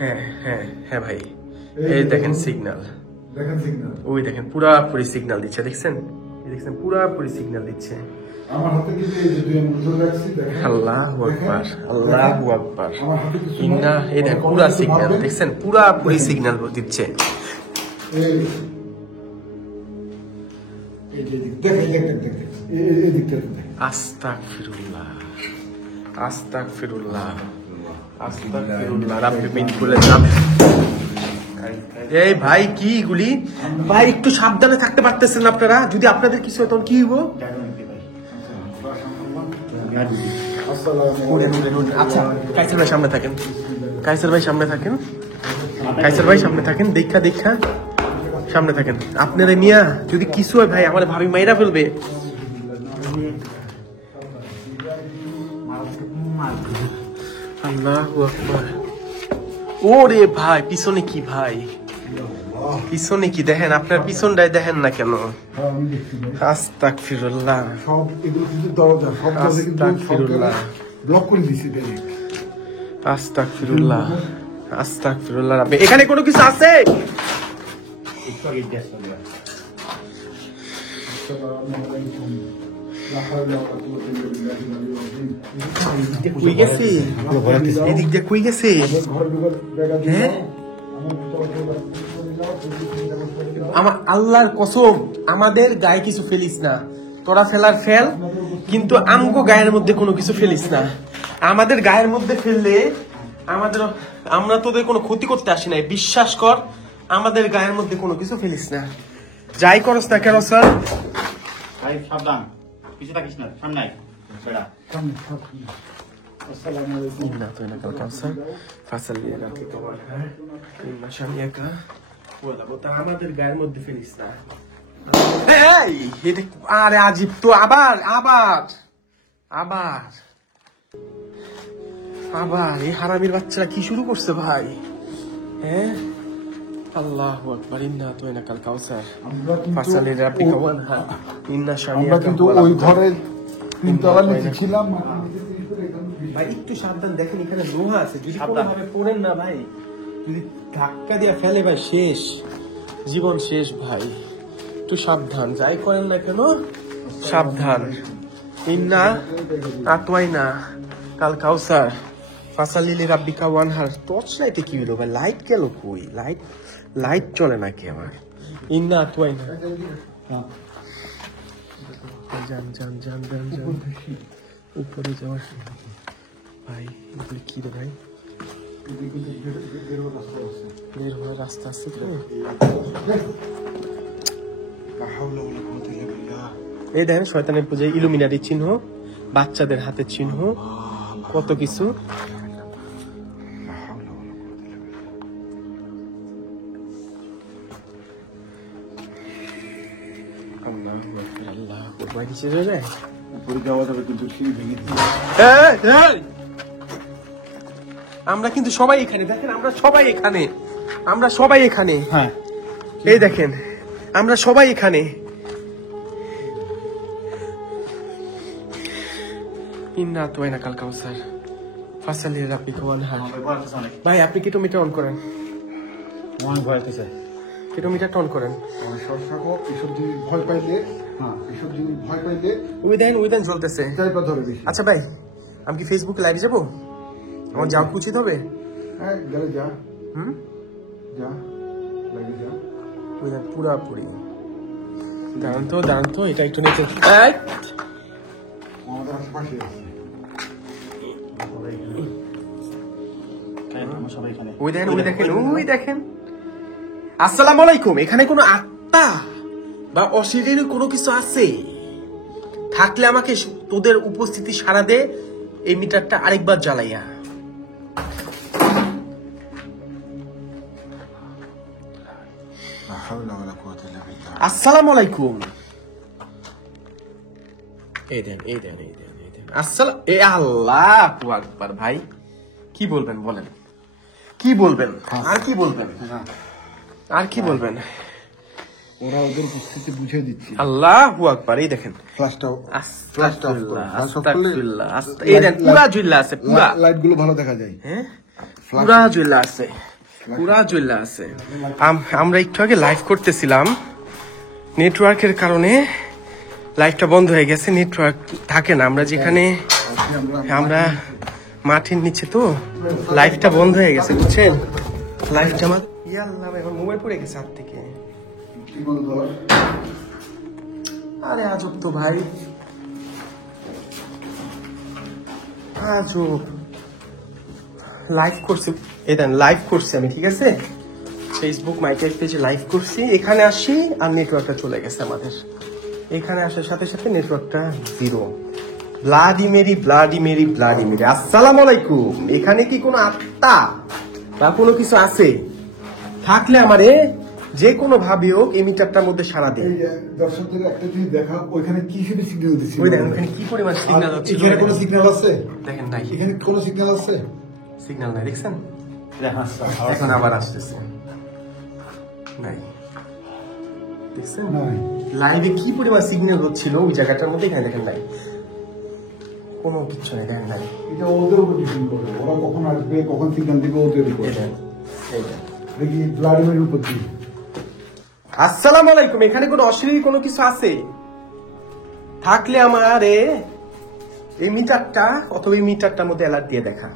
হ্যাঁ হ্যাঁ হ্যাঁ ভাই, এই দেখেন সিগন্যাল, দেখেন সিগন্যাল, ওই দেখেন পুরাপুরি সিগন্যাল দিচ্ছে। দেখছেন, দেখছেন পুরাপুরি সিগন্যাল দিচ্ছে। আমার হাতে কিন্তু এই যে দুই আঙুল ধরে রাখছি, দেখেন। আল্লাহু আকবার, আল্লাহু আকবার। আমার হাতে কিছু ইন্না, এই দেখেন পুরা সিগন্যাল, দেখছেন পুরাপুরি সিগন্যাল দিচ্ছে। এই যে দেখেন, দেখেন, দেখেন, এই দিকটা দেখেন। আস্তাগফিরুল্লাহ, আস্তাগফিরুল্লাহ, আস্তাগফিরুল্লাহ রাব্বি মিন কুল্লি যাম। এই ভাই কি গুলি ভাই, একটু সাবধানে থাকতে পারতেছেন আপনারা? যদি আপনাদের কিছু হয় তখন কি হইব? আচ্ছা কাইসার ভাই সামনে থাকেন, কাইসার ভাই সামনে থাকেন, কাইসার ভাই সামনে থাকেন, দেখা দেখা সামনে থাকেন। আপনারা মিয়া যদি কিছু হয় ভাই, আমার ভাবি মাইরা ফেলবে। আল্লাহু আকবার। ওরে ভাই পিছনে কি ভাই, পিছনে কি দেখেন? আপনার পিছনটাই দেখেন না কেন? আমি দেখছি ভাই। আস্তাগফিরুল্লাহ, সব এগুলো কিন্তু দরজা, সব দরজা কিন্তু আস্তাগফিরুল্লাহ, ব্লক করে দিয়েছি ডাইরেক্ট। আস্তাগফিরুল্লাহ, আস্তাগফিরুল্লাহ রাব্বি। এখানে কোনো কিছু আছে? কই গেছে? এদিক দিয়ে কই গেছে? হ্যাঁ? আমার আল্লাহর কসম, আমাদের গায়ে কিছু ফেলিস না। তোরা ফেলার ফেল, কিন্তু আমগো গায়ের মধ্যে কোনো কিছু ফেলিস না। আমাদের গায়ের মধ্যে ফেললে আমাদের, আমরা তোদের কোনো ক্ষতি করতে আসি নাই, বিশ্বাস কর। আমাদের গায়ের মধ্যে কোনো কিছু ফেলিস না, যাই করস না কেন। স্যার ভাই সাবধান, কিছু থাকিস না, সামনে আয়, বেড়া। আসসালামু আলাইকুম। না তো না কাল কাউসার ফাসাল দিয়ে রাখি তোমার। হ্যাঁ এই মাশাআল্লাহ একা বলা বতা আমাদের গায়ের মধ্যে ফেলিস না। এই এটা আরে আজিব তো। আবার আবার আবার আবার এই হারামির বাচ্চারা কি শুরু করছে ভাই? হ্যাঁ আল্লাহু আকবার। ইন্না তো না কাল কাউসার আমরা ফাসাল দিয়ে রাখি খাওয়ান। হ্যাঁ ইন্না শামিয়া আমরা কিন্তু ওই ঘরে তিনতলা নিচে ছিলাম। ভাই একটু সাবধান দেখেন, এখানে লোহা আছে, যদি কোনোভাবে পড়েন না ভাই, যদি ধাক্কা দিয়ে ফেলে ভাই শেষ, জীবন শেষ ভাই। একটু সাবধান, যাই করেন না কেন সাবধান। ইন্না আতওয়াইনা কাল কাউসার ফাসালিলি রাব্বিকা ওয়ানহার। টর্চ লাইটে কি হলো ভাই? লাইট গেল কই? লাইট লাইট চলে নাকি আমার? ইন্না আতওয়াইনা যান যান যান যান যান উপরে যাওয়ার ভাই। এগুলি কি রে ভাই? বের হওয়ার রাস্তা আছে তো? এই দেখেন শয়তানের পূজায় ইলুমিনারি চিহ্ন, বাচ্চাদের হাতে চিহ্ন, কত কিছু। উপরে যাওয়া যাবে কিন্তু সিঁড়ি ভেঙে দিচ্ছে। আমরা কিন্তু সবাই এখানে, দেখেন আমরা সবাই এখানে, আমরা সবাই এখানে। হ্যাঁ, এই দেখেন আমরা সবাই এখানে। ইন্না তোয়না কাল কাউসার ফাসালি রাব্বিকা ওয়ানহার। ভাই আপনি কিলোমিটার অন করেন, অনেক ভয় পেয়েছে। কিলোমিটার অন করেন। এসব জিনিস ভয় পাইলে, হ্যাঁ এসব জিনিস ভয় পাইলে ওই দেন চলতেছে। চাইপা ধরে বেশি। আচ্ছা ভাই, আমি কি ফেসবুকে লাইভে যাবো? আমার যাওয়া উচিত হবে? হ্যাঁ গেলে যা, হুম, যা লাগে যা। ওই দেন পুরাপুরি। দাঁড়ান তো এটা একটু নিচে। আমাদের আশেপাশে আছে। আমরা সবাই এখানে। ওই দেখেন। আসসালামু আলাইকুম। এখানে কোনো আত্মা বা অশরীরী কোনো কিছু আছে? থাকলে আমাকে তোদের উপস্থিতি সারা দে, এই মিটারটা আরেকবার জ্বালাইয়া। আসসালামু আলাইকুম। এই দেন। আসসালাম, এ আল্লাহু আকবার। ভাই কি বলবেন বলেন, কি বলবেন? আর কি বলবেন? আর কি বলবেন? ওরা ওদের উপস্থিতি বুঝিয়ে দিচ্ছে। আল্লাহু আকবার। এই দেখেন ফ্ল্যাশটাও এই দেন পুরা জুল্লা আছে, পুরা লাইট গুলো ভালো দেখা যায়। হ্যাঁ পুরা জুল্লা আছে, পুরা জুল্লা আছে। আমরা একটু আগে লাইভ করতেছিলাম, নেটওয়ার্কের কারণে লাইভটা বন্ধ হয়ে গেছে। নেটওয়ার্ক থাকে না, আমরা যেখানে আমরা মাটির নিচে, তো লাইভটা বন্ধ হয়ে গেছে বুঝছেন। লাইভটা আমার ইয়াল্লাহ এখন মোবাইল পড়ে গেছে হাত থেকে। আরে আজব তো ভাই, আজব। লাইভ করছি, এই দেন লাইভ করছি আমি, ঠিক আছে? ফেসবুক মাইকের পেজে লাইভ করছি। এখানে আসি আর নেটওয়ার্কটা চলে গেছে আমাদের। এখানে আসার সাথে সাথে নেটওয়ার্কটা জিরো। Bloody Mary. আসসালামু আলাইকুম। এখানে কি কোনো আত্মা বা কোনো কিছু আছে? থাকলে আমারে যে কোনো ভাবে হোক এই মিটারটার মধ্যে সারা দেয়। দর্শকদের একটা জিনিস দেখা, ওইখানে কি হিসেবে সিগন্যাল দিচ্ছে? ওই দেখেন ওখানে কি পরিমাণ সিগন্যাল হচ্ছে। এখানে কোনো সিগন্যাল আছে? দেখেন নাই, এখানে কোনো সিগন্যাল আছে? সিগন্যাল নাই, দেখছেন? এখন আবার আসতেছে, নাই দেখছেন? লাইভে কি পরিমাণ সিগন্যাল হচ্ছিল ওই জায়গাটার মধ্যে, এখানে দেখেন নাই, কোনো কিছু নেই, দেখেন নাই। এটা ওদের উপর ডিপেন্ড করে, ওরা কখন আসবে, কখন সিগন্যাল দিবে ওদের উপর। দেখি ভ্লাদিমিরের উপর দিই। আসসালামু আলাইকুম। এখানে কোনো অশরীরী কোনো কিছু আছে? থাকলে আমার এই মিটারটা অথবা এই মিটারটার মধ্যে অ্যালার্ট দিয়ে দেখা।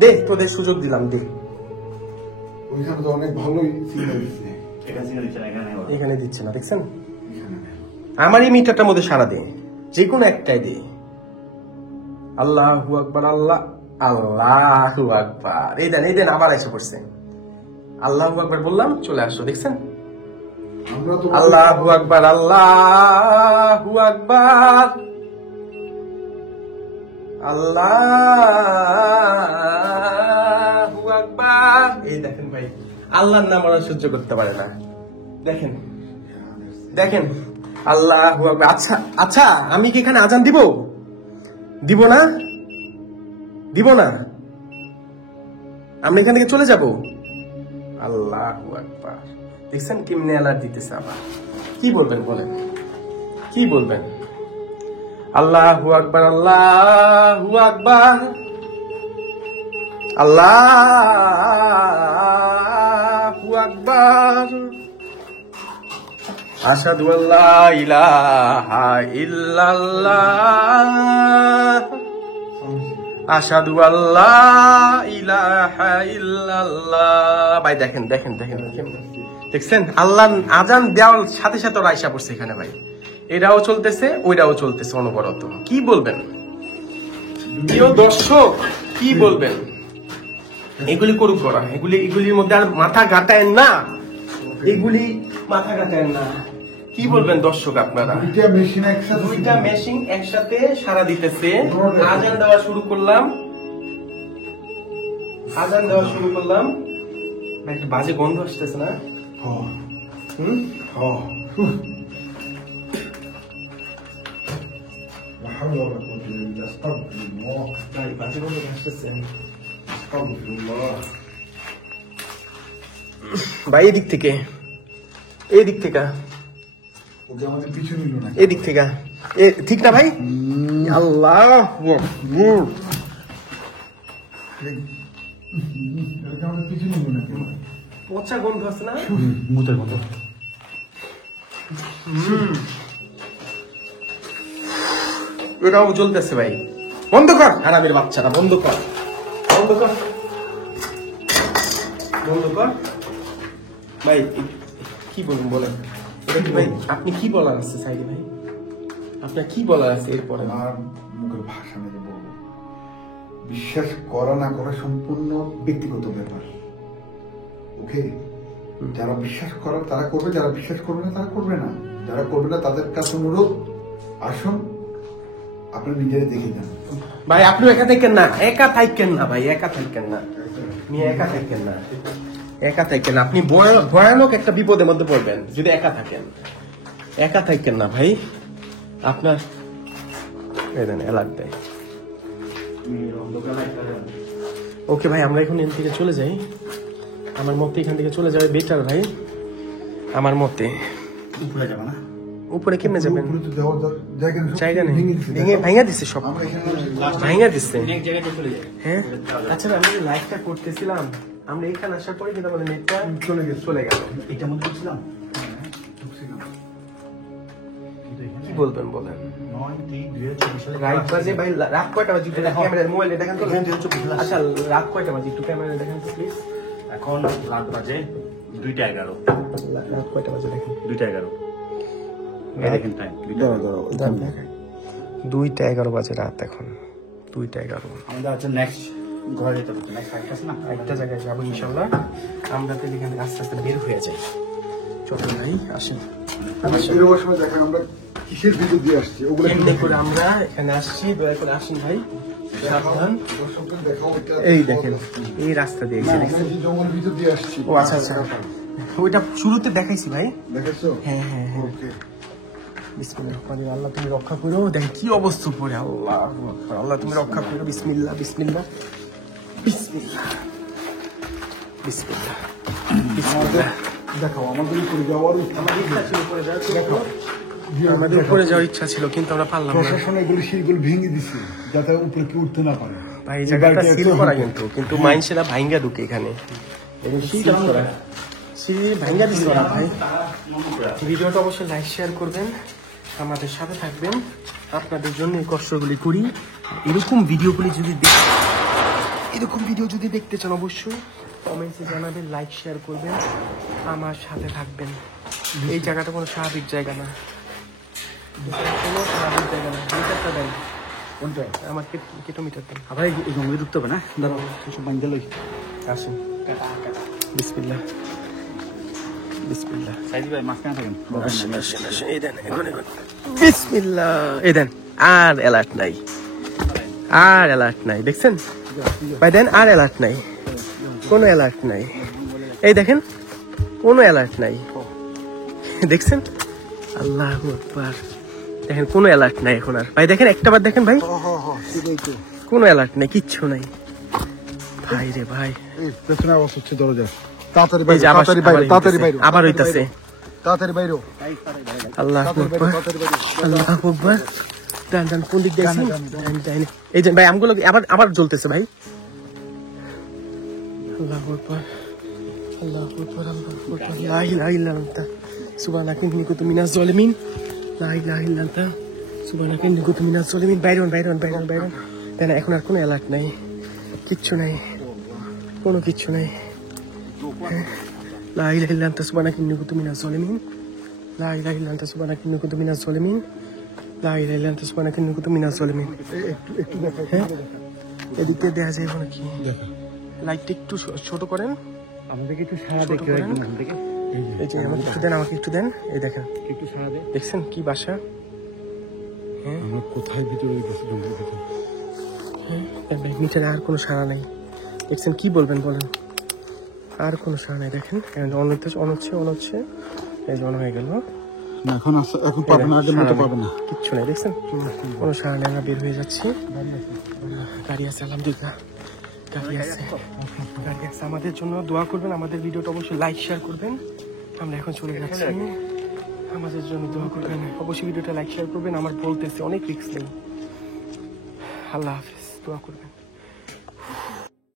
দে তোদের সুযোগ দিলাম, দে। ওইখানে তো অনেক ভালোই সিগন্যাল দিচ্ছে। এখানে দিচ্ছে না, দেখছেন? আমার এই মিটারটার মধ্যে সারা দে, যে কোনো একটাই দে। আল্লাহু আকবার, আল্লাহু আকবার। এই দেন আবার এসে পড়ছে। আল্লাহু আকবার বললাম, চলে আসলো, দেখছেন? আল্লাহু আকবার, আল্লাহু আকবার, আল্লাহু আকবার। এই দেখেন ভাই, আল্লাহর নাম ওরা সহ্য করতে পারে না। দেখেন আল্লাহু আকবার। আচ্ছা আমি কি এখানে আজান দিব না? আমরা এখান থেকে চলে যাব। আল্লাহু আকবার। দেখছেন কেমনে অ্যালার্ট দিতেছে আবার। কি বলবেন বলেন, কি বলবেন? আল্লাহু আকবার, আল্লাহু আকবার, আল্লাহু আকবার। আশহাদু আল্লা ইলাহা ইল্লাল্লাহ, আশহাদু আল্লা ইলাহা ইল্লাল্লাহ। ভাই দেখেন দেখছেন? আল্লাহ আজান দেওয়ার সাথে সাথে ওরা আইসা পড়ছে এখানে ভাই। এটাও চলতেছে, ওইটাও চলতেছে অনবরত। কি বলবেন প্রিয় দর্শক, কি বলবেন? এগুলি করুক করা, এগুলির মধ্যে আর মাথা ঘাটায় না, কি বলবেন দর্শক আপনারা? দুইটা মেশিন একসাথে, দুইটা মেশিন একসাথে সারা দিতেছে। আজান দেওয়া শুরু করলাম, আজান দেওয়া শুরু করলাম। ভাই, একটা বাজে গন্ধ আসতেছে না? হ্যাঁ হুম, হ্যাঁ। لا حول ولا قوة إلا بالله. استغفر الله. ভাই বাজে গন্ধ আসতেছে। استغفر الله. ভাই এদিক থেকে, এদিক থেকে, ওকে আমাদের পিছু নিল না। এদিক থেকে, ঠিক না ভাই? আল্লাহ আকবার। ওকে আমাদের পিছু নিল না। পচা গন্ধ আছে না? মুতের মতো। এটাও জ্বলতেছে ভাই। বন্ধ কর হারামের বাচ্চারা, বন্ধ কর, বন্ধ কর, বন্ধ কর। ভাই কি বলুন বলেন? এটা কি ভাই আপনি কি বলার আছে সাইডে ভাই? আপনার কি বলার আছে এরপরে? আমার মুখের ভাষা মেরে বলবো, বিশ্বাস করা না করা সম্পূর্ণ ব্যক্তিগত ব্যাপার। ওকে, যারা বিশ্বাস করার তারা করবে, যারা বিশ্বাস করবে না তারা করবে না। যারা করবে না তাদের কাছে অনুরোধ, আসুন আপনি নিজেরাই দেখে যান। ভাই আপনি একা থাকেন না, একা থাকেন না ভাই, একা থাকেন না, আপনি একা থাকেন না, একা থাকেন না। আপনি ভয়ানক একটা বিপদের মধ্যে পড়বেন যদি একা থাকেন। একা থাকেন না ভাই, আপনার অ্যালার্ট দেয়। ওকে ভাই, আমরা এখন এখান থেকে চলে যাই। আমার মতে এখান থেকে চলে যাবে বেটার ভাই, আমার মতে। উপরে যাবে না? উপরে কেমনে যাবেন? উপরে তো যাওয়ার জায়গা নেই, সব জায়গা নেই, ভেঙে দিচ্ছে। ভেঙে ভাঙা দিচ্ছে সব, আমরা এখানে ভাঙা দিচ্ছে। এক জায়গায় চলে যাবে। হ্যাঁ, আচ্ছা আমরা যে লাইভটা করতেছিলাম, আমরা এখানে আসার পরে কিন্তু আমাদের নেটটা চলে গেছে। চলে গেল। এটার মধ্যে ঢুকছিলাম। কি বলবেন বলেন? 9-3-2024 সালে রাত বাজে ভাই, রাত কয়টা বাজে? একটু ক্যামেরার মোবাইলে দেখেন তো। আচ্ছা রাত কয়টা বাজে একটু ক্যামেরায় দেখেন তো প্লিজ। এখন রাত বাজে 2:11। রাত কয়টা বাজে দেখেন? 2:11। এই দেখেন টাইম। 2:11 বাজে রাত এখন, 2:11। আমাদের আছে নেক্সট ঘরে যেতে হবে। নেক্সট সাইট আছে না? একটা জায়গায় যাবো ইনশাল্লাহ। আমরা তো এখানে আস্তে আস্তে বের হয়ে যাই। চলো ভাই আসেন। বেরোবার সময় দেখেন আমরা কিসের ভিডিও দিয়ে আসছি, ওগুলো এমনি করে আমরা এখানে আসছি, দয়া করে আসেন ভাই, সাবধান। দর্শকদের দেখাও। এটা এই দেখেন, এই রাস্তা দিয়ে না, গেছে। আমরা যে জঙ্গল ভিতর দিয়ে আসছি। ও আচ্ছা আচ্ছা, ওইটা শুরুতে দেখাইছি ভাই। দেখেছো? হ্যাঁ হ্যাঁ হ্যাঁ। ওকে। বিসমিল্লাহ রহমানির রহিম। আল্লাহ তুমি রক্ষা করো। দেখেন কি অবস্থা পড়ে, আল্লাহু আকবার। আল্লাহ তুমি রক্ষা করো। বিসমিল্লাহ বিসমিল্লাহ বিসমিল্লাহ বিসমিল্লাহ বিসমিল্লাহ। দেখাও, আমাদের উপরে যাওয়ার ইচ্ছা। আমাদের ইচ্ছা ছিল উপরে যাওয়ার, দেখাও। আমাদের উপরে যাওয়ার ইচ্ছা ছিল কিন্তু আমরা পারলাম না। প্রশাসন এগুলো সিঁড়িগুলো ভেঙে দিছে যাতে উপরে কেউ উঠতে না পারে। ভাই এই জায়গাটা সিল করা কিন্তু মাইনসেরা ভাঙ্গা ঢুকে এখানে। এখানে সিল করা, সিল ভাঙ্গা দিছে ওরা ভাই। ভিডিওটা অবশ্যই লাইক শেয়ার করবেন, আমাদের সাথে থাকবেন। আপনাদের জন্য এই কষ্টগুলি করি। এরকম ভিডিওগুলি যদি এরকম ভিডিও যদি দেখতে চান অবশ্যই কমেন্টসে জানাবেন, লাইক শেয়ার করবেন, আমার সাথে থাকবেন। এই জায়গাটা কোনো স্বাভাবিক জায়গা না, কোনো স্বাভাবিক জায়গা না। মিটারটা দেন, কোনটা? আমার কিলোমিটার দেন। আবার এই জঙ্গলে ঢুকতে হবে না? দাঁড়াও, এসব বাইন্দা লই। আসেন। বিসমিল্লাহ বিসমিল্লাহ। সাইদি ভাই মাঝখানে থাকেন। আসেন আসেন আসেন, এই দেন এখন এখন। বিসমিল্লাহ, এই দেন। আর অ্যালার্ট নাই, আর অ্যালার্ট নাই, দেখছেন ভাই? দেন, আর অ্যালার্ট নাই, কোনো অ্যালার্ট নাই। এই দেখেন, কোনো অ্যালার্ট নাই, দেখছেন? আল্লাহু আকবার। দেখেন কোনো অ্যালার্ট নাই এখন আর ভাই। দেখেন একটা বার দেখেন ভাই, কোনো অ্যালার্ট নাই, কিচ্ছু নাই ভাই রে ভাই। এই পেছনে আওয়াজ হচ্ছে দরজা। তাড়াতাড়ি এই বাইরে, যে আবার তাড়াতাড়ি বাইরে, তাড়াতাড়ি বাইরে, আবার হইতাছে। তাড়াতাড়ি বাইরে, আল্লাহু তাড়াতাড়ি বাইরে, আকবার, তাড়াতাড়ি বাইরে। আল্লাহু আকবার। ডান ডান, কোন দিক দিয়ে আছি? ডান ডান। এই যে ভাই আমগুলো আবার আবার জ্বলতেছে ভাই। আল্লাহু আকবার, আল্লাহু আকবার, আল্লাহু আকবার। লা ইলাহা ইল্লা আনতা সুবহানাকা ইন্নী কুনতু মিনাজ জালিমিন। লা ইলাহা ইল্লা আনতা সুবহানাকা ইন্নী কুনতু মিনাজ জালিমিন। বাইরন বাইরন বাইরন বাইরন। তাই না, এখন আর কোনো অ্যালার্ট নাই, কিচ্ছু নাই, কোনো কিচ্ছু নাই। লা ইলাহা ইল্লা আনতা সুবহানাকা ইন্নী কুনতু মিনাজ জালিমিন। লা ইলাহা ইল্লা আনতা সুবহানাকা ইন্নী কুনতু মিনাজ জালিমিন। লা ইলাহা ইল্লা আনতা সুবহানাকা ইন্নী কুনতু মিনাজ জালিমিন। একটু দেখা, হ্যাঁ, এদিকে দেখা যায় কোনো কি? লাইটটা একটু ছোট করেন, আমাদেরকে একটু সারা ছোট দেখতে করেন। এখান থেকে। এই যে আমাকে একটু দেন, আমাকে একটু দেন। এই দেখেন, একটু সারা দে। দেখছেন কি বাসা? হ্যাঁ আমরা কোথায় ভিতরে গেছি জঙ্গলের ভিতরে? হ্যাঁ, নিচে আর কোনো সাড়া নেই। দেখছেন, কি বলবেন বলেন? আর কোনো সাড়া নেই। দেখেন অনচ্ছে এই জন হয়ে গেল। না এখন এখন পাবে না, আগের মতো পাবে না। কিচ্ছু নেই, দেখছেন কোনো সাড়া নেই। আমরা বের হয়ে যাচ্ছি। গাড়ি আছে, আলহামদুলিল্লাহ গাড়ি আছে। আমাদের জন্য দোয়া করবেন, আমাদের ভিডিওটা অবশ্যই লাইক শেয়ার করবেন। আমরা এখন চলে যাচ্ছি, আমাদের জন্য দোয়া করবেন, অবশ্যই ভিডিওটা লাইক শেয়ার করবেন। আমার বলতেছে অনেক রিস্ক নেই। আল্লাহ হাফিজ, দোয়া করবেন।